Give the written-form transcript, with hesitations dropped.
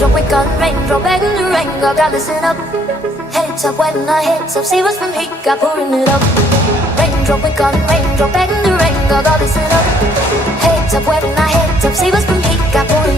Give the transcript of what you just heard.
Raindrop, we got raindrop, begging the rain. God, listen up. Heads up, when our heads up, see what's from heat, got pouring it up. Raindrop, we got raindrop, begging the rain. God, listen up. Heads up, when our heads up, see what's from heat, got pouring it up.